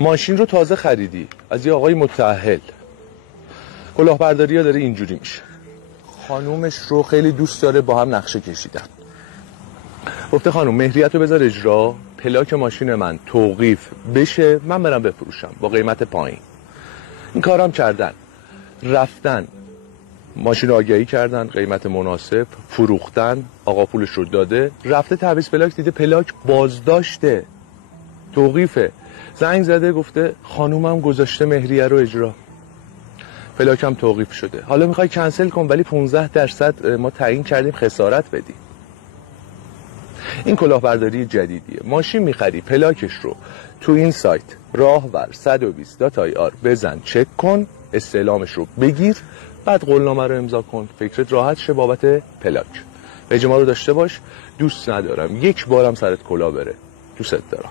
ماشین رو تازه خریدی از یه آقای متأهل. کلاهبرداری ها داره اینجوری میشه. خانومش رو خیلی دوست داره، با هم نقشه کشیدن. گفته خانوم مهریت رو بذار اجرا، پلاک ماشین من توقیف بشه، من برم بفروشم با قیمت پایین. این کارم کردن، رفتن ماشین رو آگهی کردن، قیمت مناسب فروختن، آقا پولش رو داده، رفته تعویض پلاک دیده پلاک بازداشته، توقیفه. زنگ زده گفته خانومم گذاشته مهریه رو اجرا، پلاکم توقیف شده، حالا میخوای کنسل کن ولی 15% ما تعیین کردیم خسارت بدی. این کلاهبرداری جدیدیه. ماشین میخری پلاکش رو تو این سایت راهور 120.ir بزن، چک کن، استعلامش رو بگیر، بعد قولنامه رو امضا کن، فکرت راحت شه بابت پلاک. اجماع رو داشته باش. دوست ندارم یک بارم سرت کلاه بره. دوست دارم.